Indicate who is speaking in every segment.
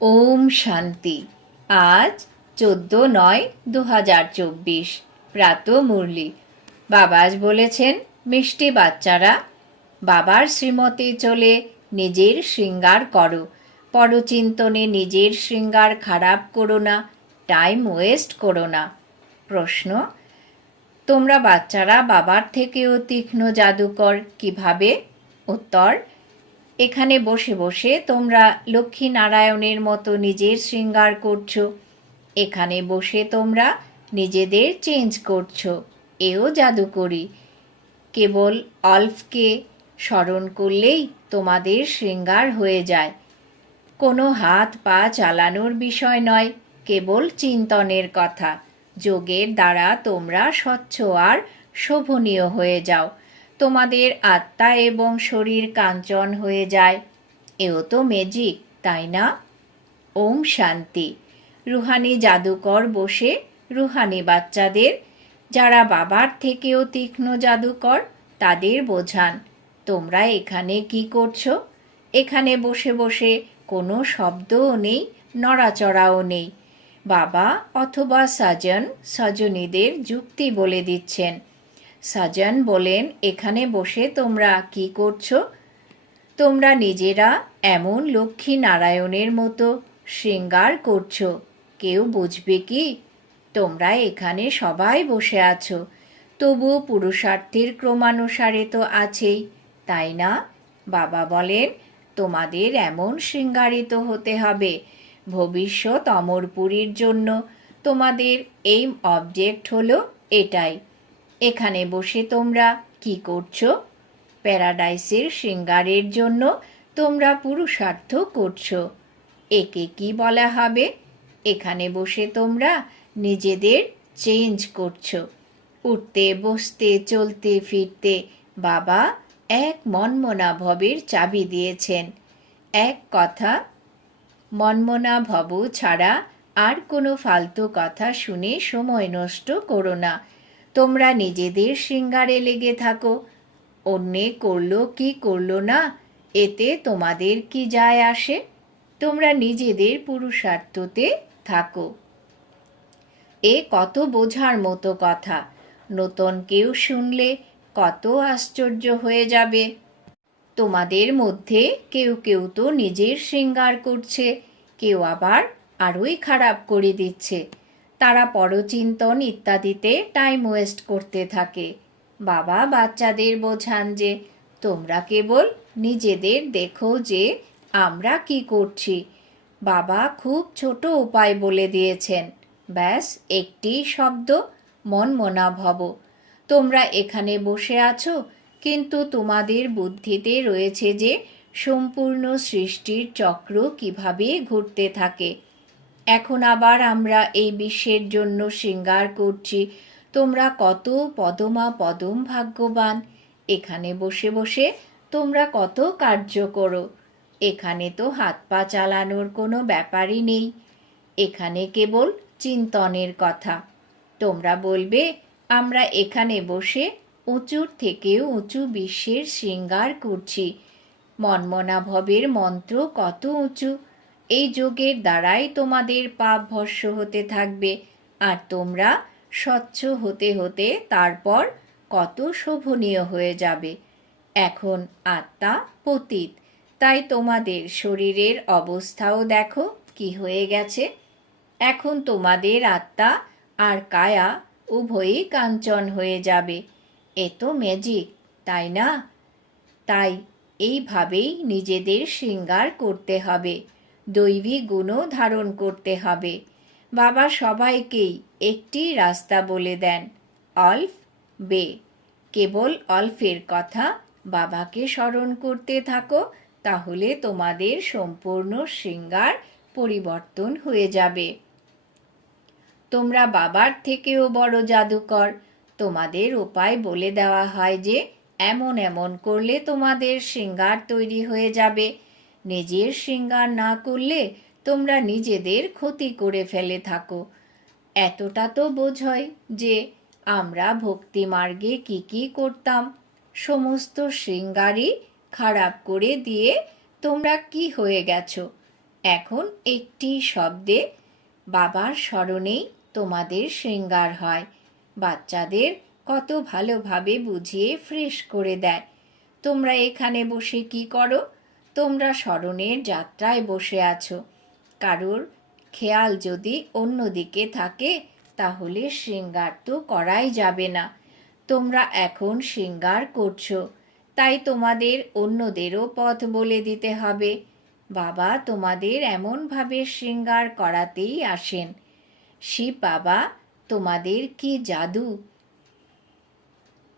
Speaker 1: ওম শান্তি। আজ চোদ্দ নয় দু হাজার চব্বিশ। প্রাত মুরলি। বাবাজ বলেছেন, মিষ্টি বাচ্চারা, বাবার শ্রীমতে চলে নিজের শৃঙ্গার করো। পরচিন্তনে নিজের শৃঙ্গার খারাপ করো না টাইম ওয়েস্ট করো না। প্রশ্ন, তোমরা বাচ্চারা বাবার থেকেও তীক্ষ্ণ জাদুকর কীভাবে? উত্তর এখানে বসে বসে তোমরা লক্ষ্মী নারায়ণের মতো নিজের শৃঙ্গার করছ। এখানে বসে তোমরা নিজেদের চেঞ্জ করছ। এও জাদুকরি। কেবল অল্ফকে স্মরণ করলেই তোমাদের শৃঙ্গার হয়ে যায়। কোনো হাত পা চালানোর বিষয় নয়, কেবল চিন্তনের কথা। যোগের দ্বারা তোমরা স্বচ্ছ আর শোভনীয় হয়ে যাও। তোমাদের আত্মা এবং শরীর কাঞ্চন হয়ে যায়। এও তো ম্যাজিক তাই না? ওম শান্তি। রুহানি জাদুকর বসে, রুহানি বাচ্চাদের, যারা বাবার থেকেও তীক্ষ্ণ জাদুকর, তাদের বোঝান, তোমরা এখানে কি করছ? এখানে বসে বসে কোনো শব্দও নেই, নড়াচড়াও নেই। বাবা অথবা সাজন, সজনীদের যুক্তি বলে দিচ্ছেন। সাজন বলেন, এখানে বসে তোমরা কি করছ? তোমরা নিজেরা এমন লক্ষ্মী নারায়ণের মতো শৃঙ্গার করছ। কেউ বুঝবে কি? তোমরা এখানে সবাই বসে আছো। তবু পুরুষার্থের ক্রমানুসারে তো আছেই, তাই না? বাবা বলেন, তোমাদের এমন শৃঙ্গারিত হতে হবে। ভবিষ্যৎ অমরপুরীর জন্য তোমাদের এই অবজেক্ট হলো এটাই। এখানে বসে তোমরা কি করছ? প্যারাডাইসের শৃঙ্গারের জন্য তোমরা পুরুষার্থ করছ। একে কি বলা হবে? এখানে বসে তোমরা নিজেদের চেঞ্জ করছ। উঠতে, বসতে, চলতে, ফিরতে বাবা এক মনমনা ভবের চাবি দিয়েছেন। এক কথা, মনমনা ভব ছাড়া আর কোনো ফালতু কথা শুনে সময় নষ্ট করো না। তোমরা নিজেদের শৃঙ্গারে লেগে থাকো। অন্যে করল কি করল না, এতে তোমাদের কি যায় আসে? তোমরা নিজেদের পুরুষার্থতে থাকো। এ কত বোঝার মতো কথা। নতুন কেউ শুনলে কত আশ্চর্য হয়ে যাবে। তোমাদের মধ্যে কেউ কেউ তো নিজের শৃঙ্গার করছে, কেউ আবার আরোই খারাপ করে দিচ্ছে। তারা পরচিন্তন ইত্যাদিতে টাইম ওয়েস্ট করতে থাকে। বাবা বাচ্চাদের বোঝান যে, তোমরা কেবল নিজেদের দেখো যে, আমরা কি করছি। বাবা খুব ছোট উপায় বলে দিয়েছেন। ব্যাস, একটি শব্দ মনমনা ভব তোমরা এখানে বসে আছো, কিন্তু তোমাদের বুদ্ধিতে রয়েছে যে, সম্পূর্ণ সৃষ্টির চক্র কীভাবে ঘুরতে থাকে। এখন আবার আমরা এই বিশ্বের জন্য শৃঙ্গার করছি। তোমরা কত পদমা পদম ভাগ্যবান। এখানে বসে বসে তোমরা কত কার্য করো। এখানে তো হাত পা চালানোর কোনো ব্যাপারই নেই। এখানে কেবল চিন্তনের কথা। তোমরা বলবে, আমরা এখানে বসে উঁচুর থেকেও উঁচু বিশ্বের শৃঙ্গার করছি। মন্মনাভবের মন্ত্র কত উঁচু। এই যোগের দ্বারাই তোমাদের পাপ ভস্য হতে থাকবে। আর তোমরা স্বচ্ছ হতে হতে তারপর কত শোভনীয় হয়ে যাবে। এখন আত্মা পতীত। তাই তোমাদের শরীরের অবস্থাও দেখো কি হয়ে গেছে। এখন তোমাদের আত্মা আর কায়া উভয়ই কাঞ্চন হয়ে যাবে। এ তো ম্যাজিক তাই না? তাই এইভাবেই নিজেদের শৃঙ্গার করতে হবে। দৈবী গুণও ধারণ করতে হবে। বাবা সবাইকেই একটি রাস্তা বলে দেন। অল্ফ বে, কেবল অল্ফের কথা বাবাকে স্মরণ করতে থাকো, তাহলে তোমাদের সম্পূর্ণ শৃঙ্গার পরিবর্তন হয়ে যাবে। তোমরা বাবার থেকেও বড় জাদুকর। তোমাদের উপায় বলে দেওয়া হয় যে, এমন এমন করলে তোমাদের শৃঙ্গার তৈরি হয়ে যাবে। নিজের শৃঙ্গার না করলে তোমরা নিজেদের ক্ষতি করে ফেলে থাকো। এতটা তো বোঝয় যে আমরা ভক্তি মার্গে কি কি করতাম। সমস্ত শৃঙ্গারই খারাপ করে দিয়ে তোমরা কি হয়ে গেছো? এখন একটি শব্দে বাবার স্মরণেই তোমাদের শৃঙ্গার হয়। বাচ্চাদের কত ভালোভাবে বুঝিয়ে ফ্রেশ করে দেয়। তোমরা এখানে বসে কি করো? তোমরা স্মরণের যাত্রায় বসে আছো। কারুর খেয়াল যদি অন্যদিকে থাকে, তাহলে শৃঙ্গার তো করাই যাবে না। তোমরা এখন শৃঙ্গার করছ, তাই তোমাদের অন্যদেরও পথ বলে দিতে হবে। বাবা তোমাদের এমনভাবে শৃঙ্গার করাতেই আসেন। শিব বাবা, তোমাদের কি জাদু?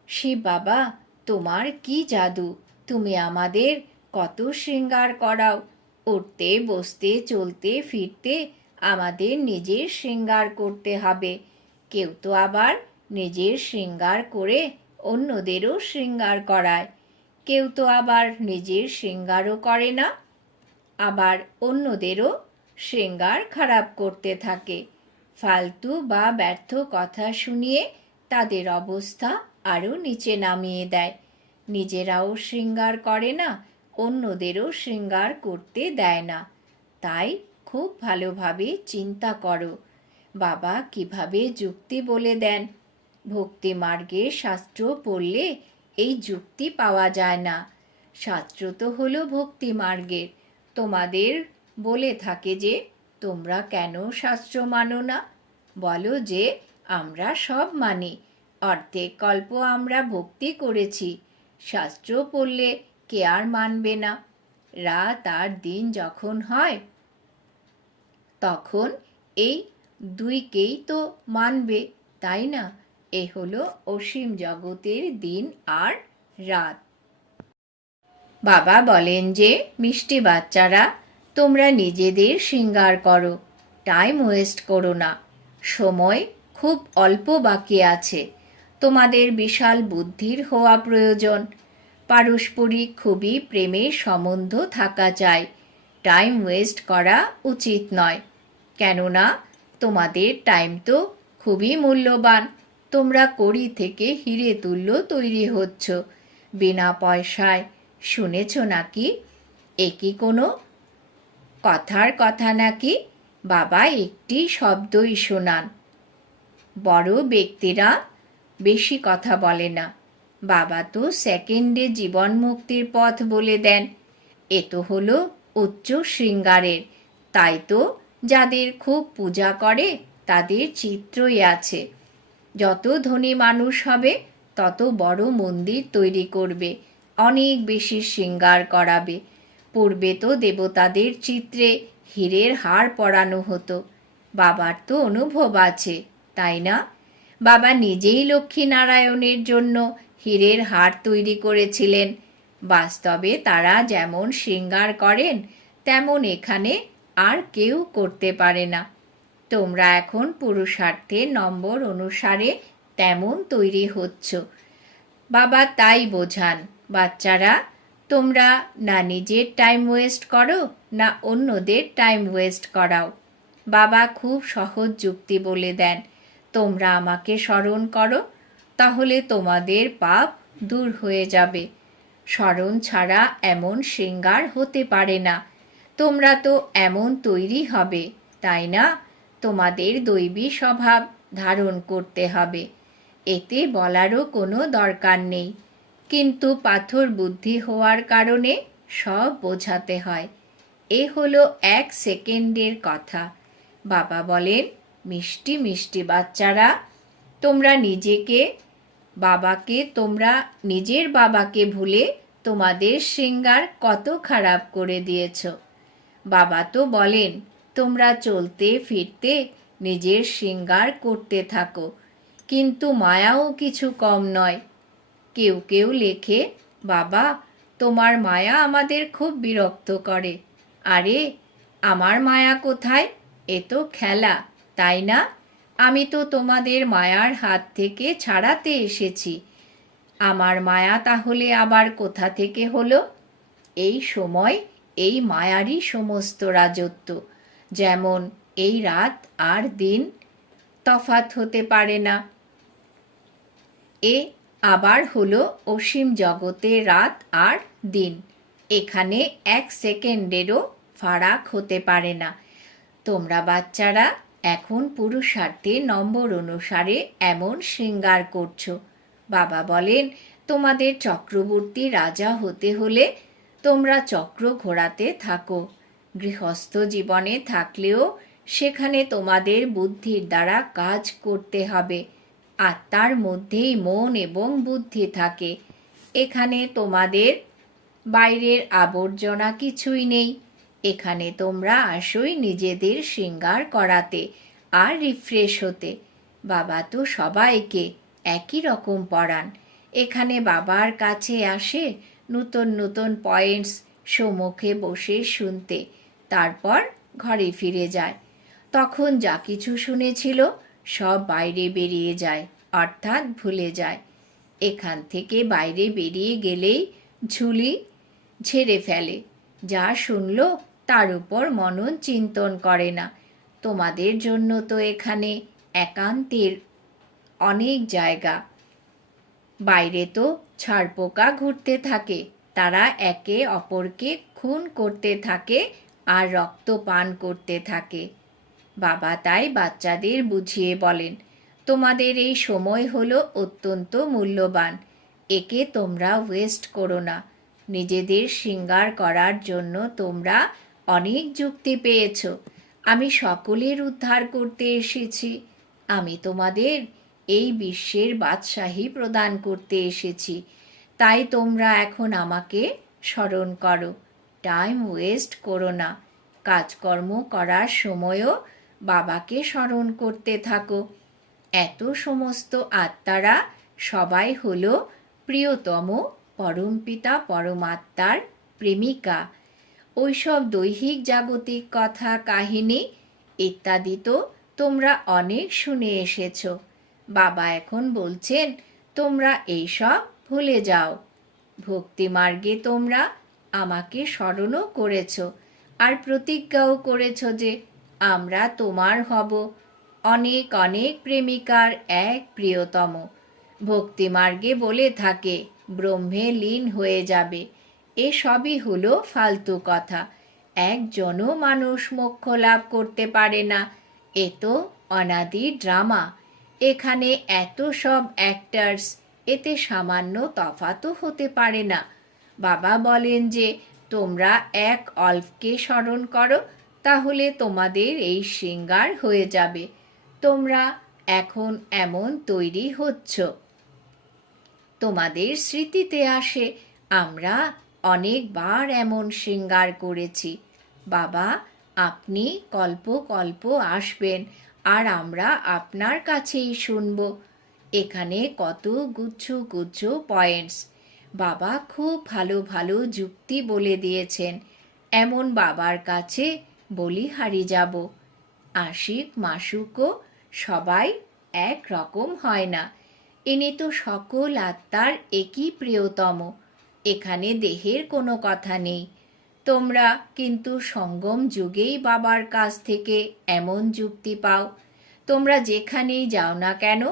Speaker 1: শিব বাবা, তোমার কি জাদু? তুমি আমাদের কত শৃঙ্গার করাও। উঠতে, বসতে, চলতে, ফিরতে আমাদের নিজের শৃঙ্গার করতে হবে। কেউ তো আবার নিজের শৃঙ্গার করে অন্যদেরও শৃঙ্গার করায়। কেউ তো আবার নিজের শৃঙ্গারও করে না, আবার অন্যদেরও শৃঙ্গার খারাপ করতে থাকে। ফালতু বা ব্যর্থ কথা শুনিয়ে তাদের অবস্থা আরও নিচে নামিয়ে দেয়। নিজেরাও শৃঙ্গার করে না অন্যদেরও শৃঙ্গার করতে দেয় না। তাই খুব ভালোভাবে চিন্তা করো। বাবা কীভাবে যুক্তি বলে দেন? ভক্তি মার্গে শাস্ত্র পড়লে এই যুক্তি পাওয়া যায় না। শাস্ত্র তো হলো ভক্তি মার্গের। তোমাদের বলে থাকে যে, তোমরা কেন শাস্ত্র মানো না? বলো যে, আমরা সব মানি। অর্ধেক কল্প আমরা ভক্তি করেছি। শাস্ত্র পড়লে কে আর মানবে না? রাত আর দিন যখন হয়, তখন এই দুইকেই তো মানবে, তাই না? এ হলো অসীম জগতের দিন আর রাত। বাবা বলেন যে, মিষ্টি বাচ্চারা, তোমরা নিজেদের শৃঙ্গার করো, টাইম ওয়েস্ট করো না। সময় খুব অল্প বাকি আছে। তোমাদের বিশাল বুদ্ধির হওয়া প্রয়োজন। পারস্পরিক খুবই প্রেমের সম্বন্ধ থাকা চাই টাইম ওয়েস্ট করা উচিত নয়। কেননা, তোমাদের টাইম তো খুবই মূল্যবান। তোমরা কড়ি থেকে হিরে তুল্য তৈরি হচ্ছ। বিনা পয়সায়, শুনেছ নাকি? একই কোনো কথার কথা নাকি? বাবা একটি শব্দই শোনান। বড় ব্যক্তিরা বেশি কথা বলে না। বাবা তো সেকেন্ডে জীবন মুক্তির পথ বলে দেন। এ তো হলো উচ্চ শৃঙ্গারের। তাই তো যাদের খুব পূজা করে, তাদের চিত্রই আছে। যত ধনী মানুষ হবে, তত বড় মন্দির তৈরি করবে। অনেক বেশি শৃঙ্গার করাবে। পূর্বে তো দেবতাদের চিত্রে হীরের হার পরানো হতো। বাবার তো অনুভব আছে, তাই না? বাবা নিজেই লক্ষ্মীনারায়ণের জন্য হীরের হার তৈরি করেছিলেন। বাস্তবে তারা যেমন শৃঙ্গার করেন, তেমন এখানে আর কেউ করতে পারে না। তোমরা এখন পুরুষার্থের নম্বর অনুসারে তেমন তৈরি হচ্ছ। বাবা তাই বোঝান, বাচ্চারা, তোমরা না নিজের টাইম ওয়েস্ট করো, না অন্যদের টাইম ওয়েস্ট করাও। বাবা খুব সহজ যুক্তি বলে দেন, তোমরা আমাকে স্মরণ করো তাহলে তোমাদের পাপ দূর হয়ে যাবে। স্মরণ ছাড়া এমন শৃঙ্গার হতে পারে না। তোমরা তো এমন তৈরি হবে, তাই না? তোমাদের দৈবী স্বভাব ধারণ করতে হবে। এতে বলারও কোনো দরকার নেই। কিন্তু পাথর বুদ্ধি হওয়ার কারণে সব বোঝাতে হয়। এ হলো এক সেকেন্ডের কথা। বাবা বলেন, মিষ্টি মিষ্টি বাচ্চারা, তোমরা নিজেকে বাবাকে তোমরা নিজের বাবাকে ভুলে তোমাদের শৃঙ্গার কত খারাপ করে দিয়েছ। বাবা তো বলেন, তোমরা চলতে ফিরতে নিজের শৃঙ্গার করতে থাকো, কিন্তু মায়াও কিছু কম নয়। কেউ কেউ লেখে, বাবা, তোমার মায়া আমাদের খুব বিরক্ত করে। আরে, আমার মায়া কোথায়? এ তো খেলা, তাই না? আমি তো তোমাদের মায়ার হাত থেকে ছাড়াতে এসেছি। আমার মায়া তাহলে আবার কোথা থেকে হলো? এই সময় এই মায়ারই সমস্ত রাজত্ব, যেমন এই রাত আর দিন তফাত হতে পারে না। এ আবার হলো অসীম জগতে রাত আর দিন, এখানে এক সেকেন্ডেরও ফারাক হতে পারে না। তোমরা বাচ্চারা এখন পুরুষার্থে নম্বর অনুসারে এমন শৃঙ্গার করছ। বাবা বলেন, তোমাদের চক্রবর্তী রাজা হতে হলে তোমরা চক্র ঘোরাতে থাকো। গৃহস্থ জীবনে থাকলেও সেখানে তোমাদের বুদ্ধির দ্বারা কাজ করতে হবে। আত্মার মধ্যেই মন এবং বুদ্ধি থাকে। এখানে তোমাদের বাইরের আবর্জনা কিছুই নেই। এখানে তোমরা আসোই নিজেদের শৃঙ্গার করাতে আর রিফ্রেশ হতে। বাবা তো সবাইকে একই রকম পড়ান। এখানে বাবার কাছে আসে নতুন নতুন পয়েন্টস সম্মুখে বসে শুনতে, তারপর ঘরে ফিরে যায়। তখন যা কিছু শুনেছিল সব বাইরে বেরিয়ে যায়, অর্থাৎ ভুলে যায়। এখান থেকে বাইরে বেরিয়ে গেলেই ঝুলি ঝেড়ে ফেলে, যা শুনলো তার উপর মনন চিন্তন করে না। তোমাদের জন্য তো এখানে একান্তের অনেক জায়গা। বাইরে তো ছাড়পোকা ঘুরতে থাকে। তারা একে অপরকে খুন করতে থাকে আর রক্ত পান করতে থাকে। বাবা তাই বাচ্চাদের বুঝিয়ে বলেন, তোমাদের এই সময় হলো অত্যন্ত মূল্যবান। একে তোমরা ওয়েস্ট করো না। নিজেদের শৃঙ্গার করার জন্য তোমরা অনেক যুক্তি পেয়েছ। আমি সকলের উদ্ধার করতে এসেছি। আমি তোমাদের এই বিশ্বের বাদশাহী প্রদান করতে এসেছি। তাই তোমরা এখন আমাকে স্মরণ করো। টাইম ওয়েস্ট করো না। কাজকর্ম করার সময়ও বাবাকে স্মরণ করতে থাকো। এত সমস্ত আত্মারা সবাই হলো প্রিয়তম পরমপিতা পরমাত্মার প্রেমিকা। ওইসব দৈহিক জাগতিক কথা, কাহিনী ইত্যাদি তো তোমরা অনেক শুনে এসেছ। বাবা এখন বলছেন, তোমরা এইসব ভুলে যাও। ভক্তি মার্গে তোমরা আমাকে স্মরণও করেছ আর প্রতিজ্ঞাও করেছ যে আমরা তোমার হব। অনেক অনেক প্রেমিকার এক প্রিয়তম। ভক্তি মার্গে বলে থাকে, ব্রহ্মে লীন হয়ে যাবে। এসবই হলো ফালতু কথা। একজনও মানুষ মোক্ষ লাভ করতে পারে না। এ তো অনাদি ড্রামা। এখানে এত সব অ্যাক্টার্স এতে সামান্য তফাতও হতে পারে না। বাবা বলেন যে, তোমরা এক অল্পকে স্মরণ করো, তাহলে তোমাদের এই শৃঙ্গার হয়ে যাবে। তোমরা এখন এমন তৈরি হচ্ছ। তোমাদের স্মৃতিতে আসে, আমরা অনেকবার এমন শৃঙ্গার করেছি। বাবা, আপনি কল্প কল্প আসবেন আর আমরা আপনার কাছেই শুনব। এখানে কত গুচ্ছ গুচ্ছ পয়েন্টস বাবা খুব ভালো ভালো যুক্তি বলে দিয়েছেন। এমন বাবার কাছে বলি বলিহারি যাব। আশিক, মাসুকও সবাই এক রকম হয় না। ইনি তো সকল আত্মার একই প্রিয়তম। এখানে দেহের কোনো কথা নেই। তোমরা কিন্তু সঙ্গম যুগেই বাবার কাছ থেকে এমন যুক্তি পাও। তোমরা যেখানেই যাও না কেন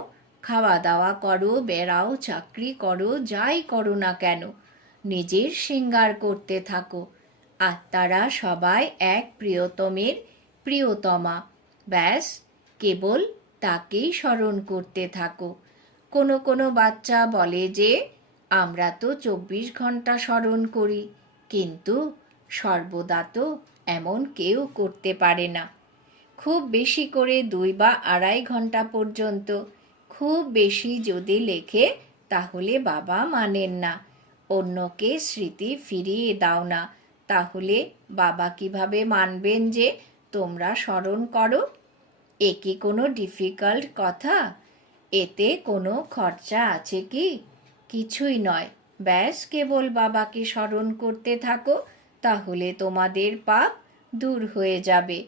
Speaker 1: খাওয়া দাওয়া করো, বেড়াও, চাকরি করো, যাই করো না কেন, নিজের শৃঙ্গার করতে থাকো। আত্মারা সবাই এক প্রিয়তমের প্রিয়তমা। ব্যাস, কেবল তাকেই স্মরণ করতে থাকো। কোনো কোনো বাচ্চা বলে যে আমরা তো চব্বিশ ঘণ্টা স্মরণ করি, কিন্তু সর্বদা তো এমন কেউ করতে পারে না। খুব বেশি করে দুই বা আড়াই ঘণ্টা পর্যন্ত, খুব বেশি যদি লেখে, তাহলে বাবা মানেন না। অন্যকে স্মৃতি ফিরিয়ে দাও না। তাহলে বাবা কীভাবে মানবেন যে তোমরা স্মরণ করো? এ কি কোনো ডিফিকাল্ট কথা? এতে কোনো খরচা আছে কি? কিছুই নয়। ব্যাস, কেবল বাবাকে স্মরণ করতে থাকো, তাহলে তোমাদের পাপ দূর হয়ে যাবে।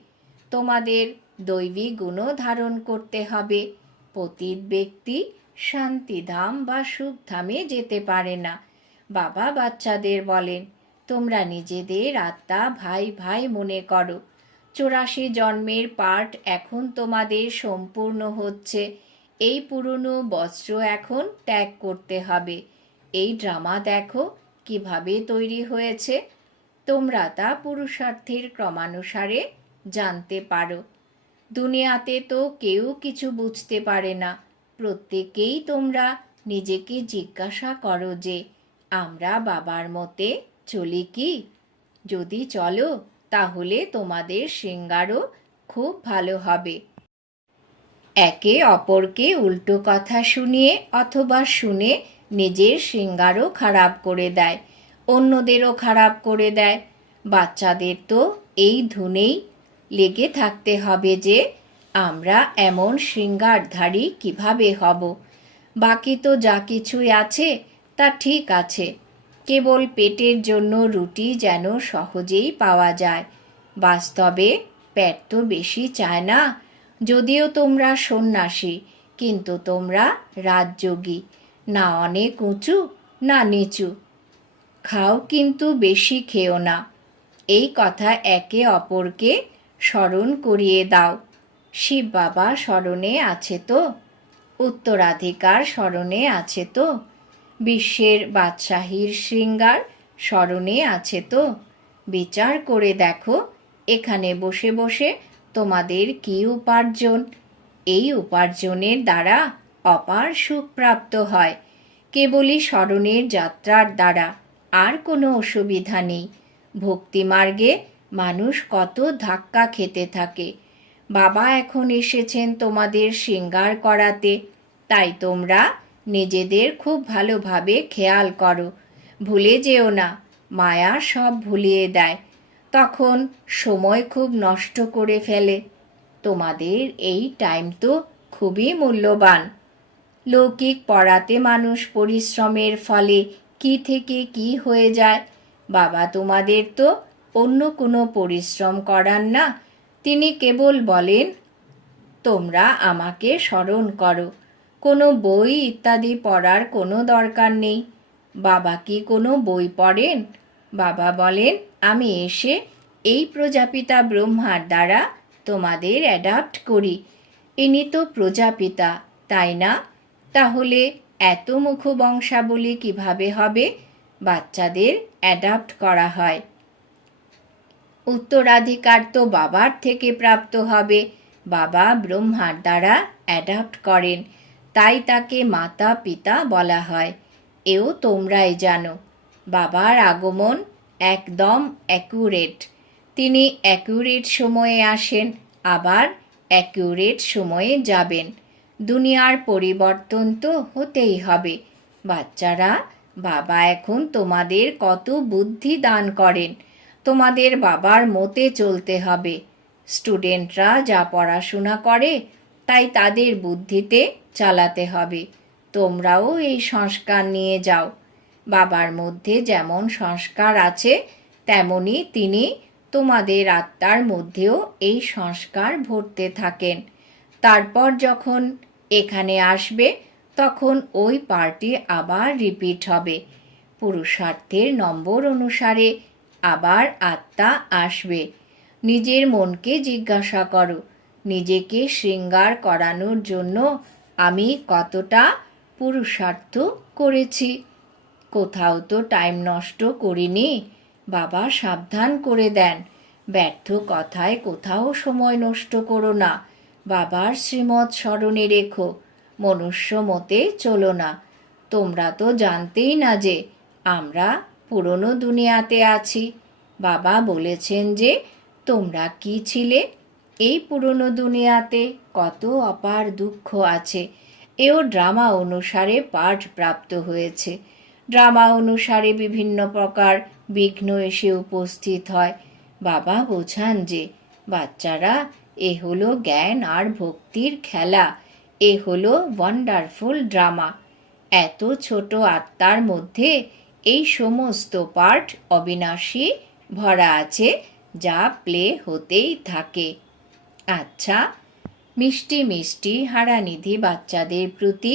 Speaker 1: তোমাদের দৈবী গুণও ধারণ করতে হবে। পতিত ব্যক্তি শান্তিধাম বা সুখধামে যেতে পারে না। বাবা বাচ্চাদের বলেন, তোমরা নিজেদের আত্মা ভাই ভাই মনে করো। চৌরাশি জন্মের পাঠ এখন তোমাদের সম্পূর্ণ হচ্ছে। এই পুরনো বস্ত্র এখন ত্যাগ করতে হবে। এই ড্রামা দেখো, কীভাবে তৈরি হয়েছে। তোমরা তা পুরুষার্থের ক্রমানুসারে জানতে পারো। দুনিয়াতে তো কেউ কিছু বুঝতে পারে না। প্রত্যেকেই তোমরা নিজেকে জিজ্ঞাসা করো যে, আমরা বাবার মতে চলি কি? যদি চলো, তাহলে তোমাদের সিঙ্গারও খুব ভালো হবে। একে অপরকে উল্টো কথা শুনিয়ে অথবা শুনে নিজের সিঙ্গারও খারাপ করে দেয়, অন্যদেরও খারাপ করে দেয়। বাচ্চাদের তো এই ধুনেই লেগে থাকতে হবে যে, আমরা এমন শৃঙ্গারধারী কীভাবে হব? বাকি তো যা কিছুই আছে, তা ঠিক আছে। কেবল পেটের জন্য রুটি যেন সহজেই পাওয়া যায়। বাস্তবে পেট তো বেশি চায় না যদিও তোমরা সন্ন্যাসী, কিন্তু তোমরা রাজযোগী। না অনেক উঁচু, না নিচু। খাও কিন্তু বেশি খেও না। এই কথা একে অপরকে স্মরণ করিয়ে দাও। শিব বাবা স্মরণে আছে তো? উত্তরাধিকার স্মরণে আছে তো? বিশ্বের বাদশাহীর শৃঙ্গার স্মরণে আছে তো? বিচার করে দেখো, এখানে বসে বসে তোমাদের কি উপার্জন? এই উপার্জনের দ্বারা অপার সুখ প্রাপ্ত হয়, কেবলই স্মরণের যাত্রার দ্বারা। আর কোনো অসুবিধা নেই। ভক্তিমার্গে মানুষ কত ধাক্কা খেতে থাকে। বাবা এখন এসেছেন তোমাদের শৃঙ্গার করাতে। তাই তোমরা নিজেদের খুব ভালোভাবে খেয়াল করো। ভুলে যেও না। মায়া সব ভুলিয়ে দেয়। তখন সময় খুব নষ্ট করে ফেলে। তোমাদের এই টাইম তো খুবই মূল্যবান। লৌকিক পড়াতে মানুষ পরিশ্রমের ফলে কি থেকে কি হয়ে যায়? বাবা, তোমাদের তো অন্য কোনো পরিশ্রম করান না। তিনি কেবল বলেন, তোমরা আমাকে স্মরণ করো। কোনো বই ইত্যাদি পড়ার কোনো দরকার নেই। বাবা কি কোনো বই পড়েন? বাবা বলেন আমি এসে এই প্রজাপিতা ব্রহ্মার দ্বারা তোমাদের অ্যাডাপ্ট করি। ইনি তো প্রজাপিতা, তাই না? তাহলে এত মুখবংশাবলী কীভাবে হবে? বাচ্চাদের অ্যাডাপ্ট করা হয়। উত্তরাধিকার তো বাবার থেকে প্রাপ্ত হবে। বাবা ব্রহ্মার দ্বারা অ্যাডাপ্ট করেন। তাই তাকে মাতা পিতা বলা হয়। এও তোমরাই জানো। বাবার আগমন একদম অ্যাকুরেট তিনি অ্যাকুরেট সময়ে আসেন, আবার অ্যাকুরেট সময়ে যাবেন। দুনিয়ার পরিবর্তন তো হতেই হবে। বাচ্চারা, বাবা এখন তোমাদের কত বুদ্ধি দান করেন। তোমাদের বাবার মতে চলতে হবে। স্টুডেন্টরা যা পড়াশোনা করে, তাই তাদের বুদ্ধিতে চালাতে হবে। তোমরাও এই সংস্কার নিয়ে যাও। বাবার মধ্যে যেমন সংস্কার আছে, তেমনি তিনি তোমাদের আত্মার মধ্যেও এই সংস্কার ভরতে থাকেন। তারপর যখন এখানে আসবে, তখন ওই পার্টি আবার রিপিট হবে। পুরুষার্থের নম্বর অনুসারে আবার আত্মা আসবে। নিজের মনকে জিজ্ঞাসা করো, নিজেকে শৃঙ্গার করানোর জন্য আমি কতটা পুরুষার্থ করেছি? কোথাও তো টাইম নষ্ট করিনি। বাবা, সাবধান করে দেন। ব্যর্থ কথায় কোথাও সময় নষ্ট করো না। বাবার শ্রীমৎ স্মরণে রেখো। মনুষ্য মতে চলো না। তোমরা তো জানতেই না যে আমরা পুরনো দুনিয়াতে আছি। বাবা বলেছেন যে তোমরা কি ছিলে? এই পুরনো দুনিয়াতে কত অপার দুঃখ আছে। এও ড্রামা অনুসারে পাঠ প্রাপ্ত হয়েছে। ড্রামা অনুসারে বিভিন্ন প্রকার বিঘ্ন এসে উপস্থিত হয়। বাবা বোঝান যে, বাচ্চারা, এ হলো জ্ঞান আর ভক্তির খেলা, এ হলো ওয়ান্ডারফুল ড্রামা এত ছোট আত্মার মধ্যে এই সমস্ত পার্ট অবিনাশী ভরা আছে, যা প্লে হতেই থাকে। আচ্ছা মিষ্টি মিষ্টি হারানিধি বাচ্চাদের প্রতি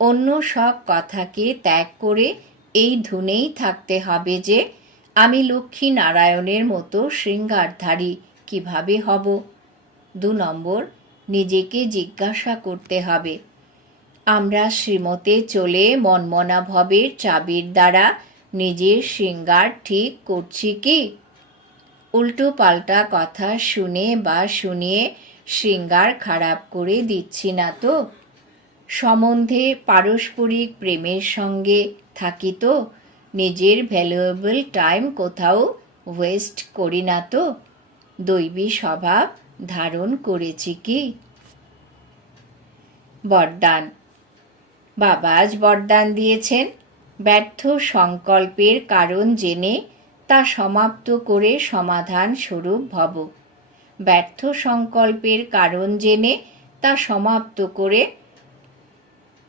Speaker 1: অন্য সব কথাকে ত্যাগ করে এই ধুনেই থাকতে হবে যে, আমি লক্ষ্মী নারায়ণের মতো শৃঙ্গারধারী কীভাবে হব? দু নম্বর, নিজেকে জিজ্ঞাসা করতে হবে। আমরা শ্রীমতে চলে মনমনা ভবের চাবির দ্বারা নিজের শৃঙ্গার ঠিক করছি কি? উল্টো পাল্টা কথা শুনে বা শুনিয়ে শৃঙ্গার খারাপ করে দিচ্ছি না তো? সম্বন্ধে পারস্পরিক প্রেমের সঙ্গে থাকি তো, নিজের ভ্যালুয়েবল টাইম কোথাও ওয়েস্ট করি না তো, দৈবী স্বভাব ধারণ করেছি কি? বরদান। বাবা আজ বরদান দিয়েছেন। ব্যর্থ সংকল্পের কারণ জেনে তা সমাপ্ত করে সমাধান স্বরূপ ভব। ব্যর্থ সংকল্পের কারণ জেনে তা সমাপ্ত করে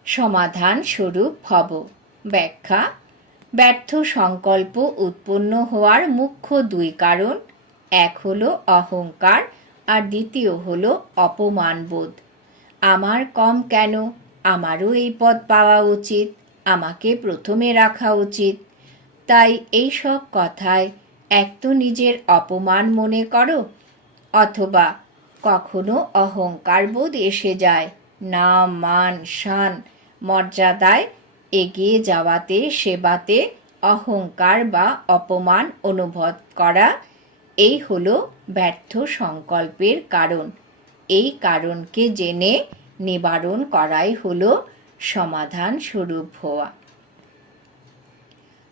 Speaker 1: সমাধান স্বরূপ ভব ব্যাখ্যা, ব্যর্থ সংকল্প উৎপন্ন হওয়ার মুখ্য দুই কারণ। এক হলো অহংকার, আর দ্বিতীয় হলো অপমানবোধ। আমার কম কেন? আমারও এই পদ পাওয়া উচিত, আমাকে প্রথমে রাখা উচিত। তাই এই সব কথায় এক তো নিজের অপমান মনে করো, অথবা কখনো অহংকারবোধ এসে যায়। নাম, মান, শান মর্যাদায় এগিয়ে যাওয়াতে, সেবাতে অহংকার বা অপমান অনুভব করা, এই হলো ব্যর্থ সংকল্পের কারণ। এই কারণকে জেনে নিবারণ করাই হলো সমাধান স্বরূপ হওয়া।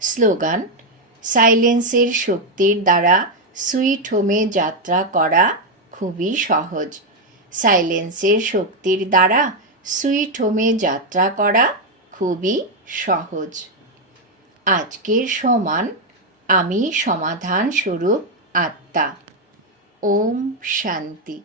Speaker 1: স্লোগান, সাইলেন্সের শক্তির দ্বারা সুইট হোমে যাত্রা করা খুবই সহজ। সাইলেন্সের শক্তির দ্বারা সুইট হোমে যাত্রা করা খুবই সহজ। আজকের সমান আমি সমাধান স্বরূপ আত্মা। ওম শান্তি।